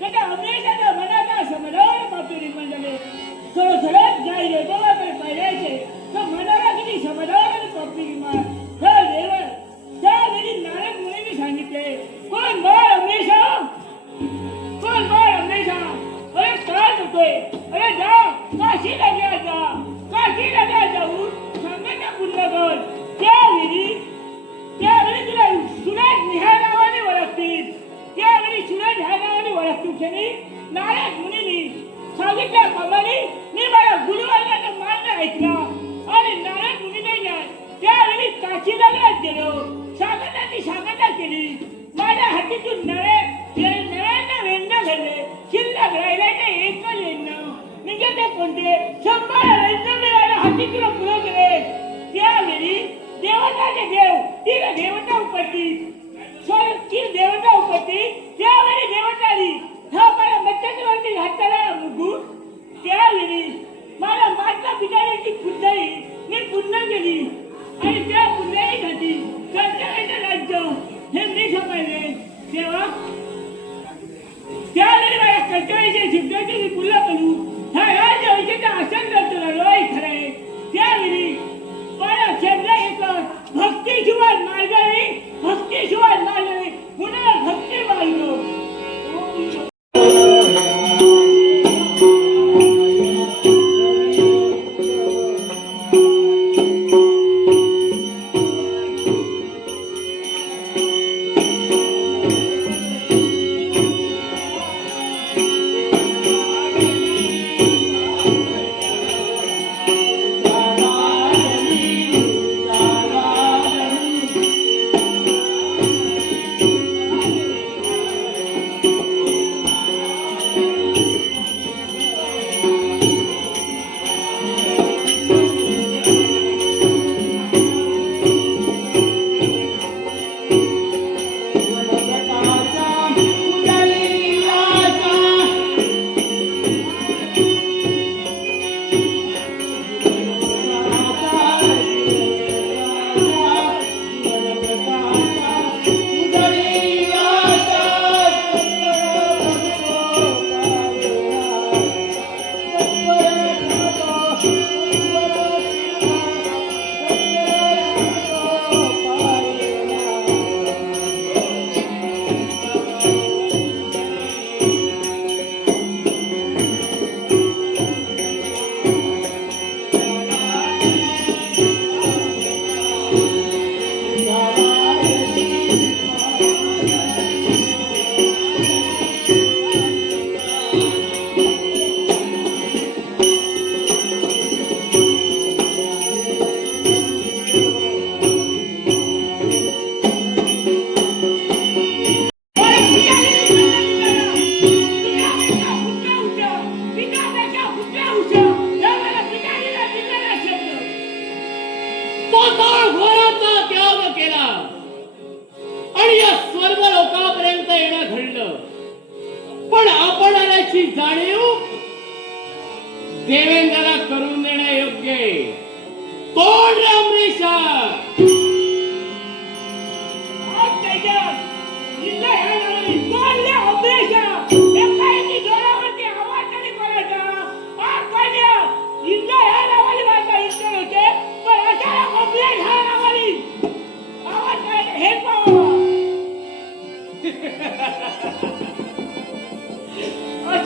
Look out, there's a केलो स्वागताची सांगता केली. माझ्या हातीतून नळे नळ्यांना वेदना झाले शिल्लक राहिल्याचे एक वेदना म्हणजे ते कोणते? शंभर वेदना मिळाल्या हातीतून पुढे गेले. त्यावेळी देवताचे देव तिला देवता उपटली ती देवता उपटली त्यावेळी देवता आली हा मला मच्छरवरती घातला मुगू त्यावेळी मला माता पिताची पुन्हा मी पुन्हा गेली. पैसे कुठल्याही खाती कर्जाचे राज्य. हे मी सांगायचे तेव्हा त्यावेळी माझ्या कर्जाचे शिकण्याचे पुल्ला करू. ह्या राज्य असेल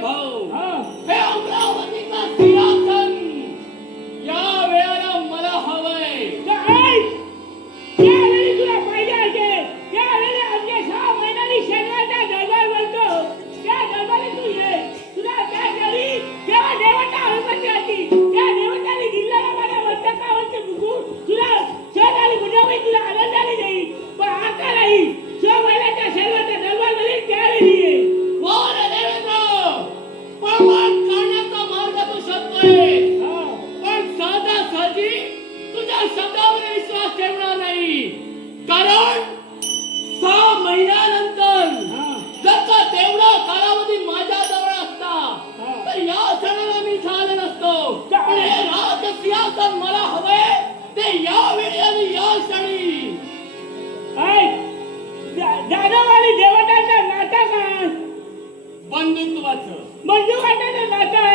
Bowl. सिंहासन मला हवंय ते यावेळी आणि या क्षणी. जाधव आणि देवतांचा नाता काय बंधुत्वाचं. बंधुकांचं नातं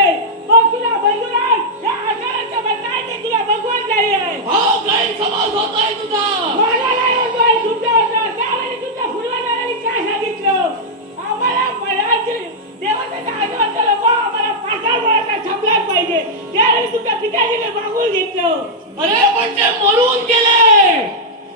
त्यावेळी तुमच्या पिताजीने मागून घेतलं. अरे पण ते मरून गेले.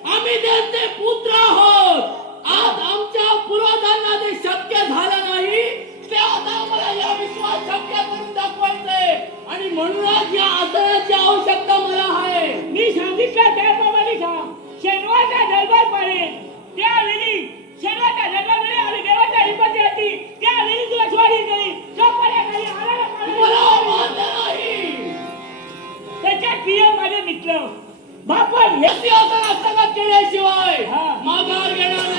आम्ही त्यांचे पुत्र आहोत. आज आमच्या पूर्वजांना ते शक्य झालं नाही. ते आता आम्हाला या विश्वास शक्य करून दाखवायचंय. आणि म्हणूनच या आसनाची आवश्यकता मला आहे. मी सांगितलं त्या त्याप्रमाणे सांग शनिवारचा दरबार पडेल त्यावेळी शनिवारचा दरबार वेळी आणि देवाच्या हिंमत येते त्यावेळी तुला स्वारी करी त्याच्यात प्रिय माझे मित्र बापन हे हस्तगत केल्याशिवाय. माघार घेणार.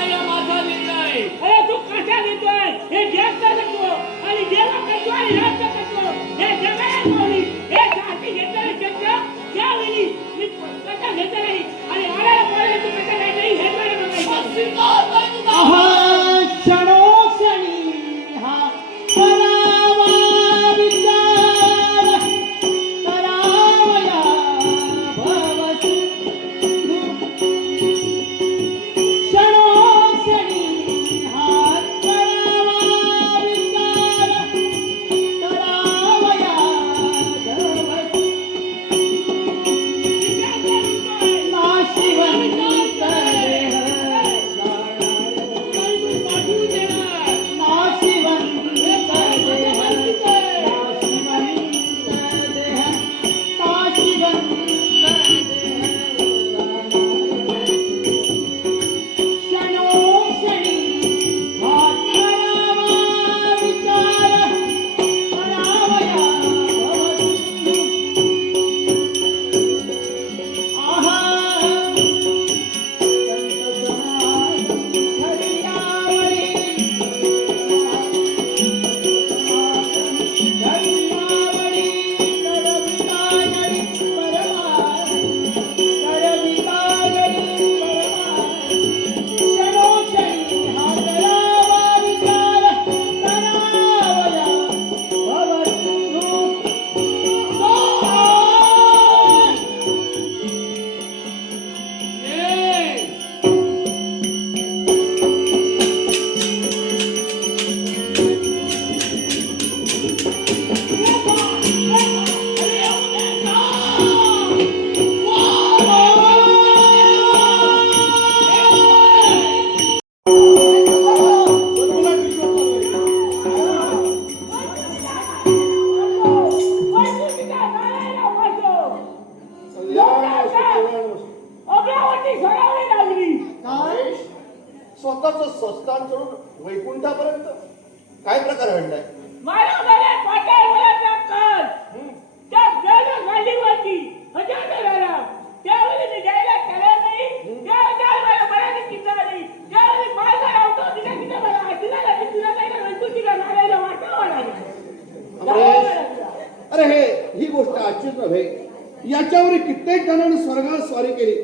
स्वारी केली.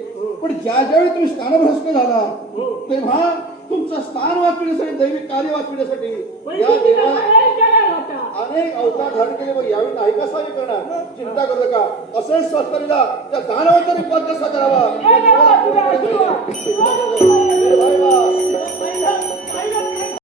पण ज्या ज्यावेळी तुम्ही स्थानभ्रष्ट झाला तेव्हा तुमचं स्थान वाचविण्यासाठी दैविक कार्य वाचविण्यासाठी या अनेक अवतार धारण केले मग यावेळी नाही कसा हे करणार? चिंता करू नका. असेच स्वस्तरीला त्या दानवतानी पद कसा करावा.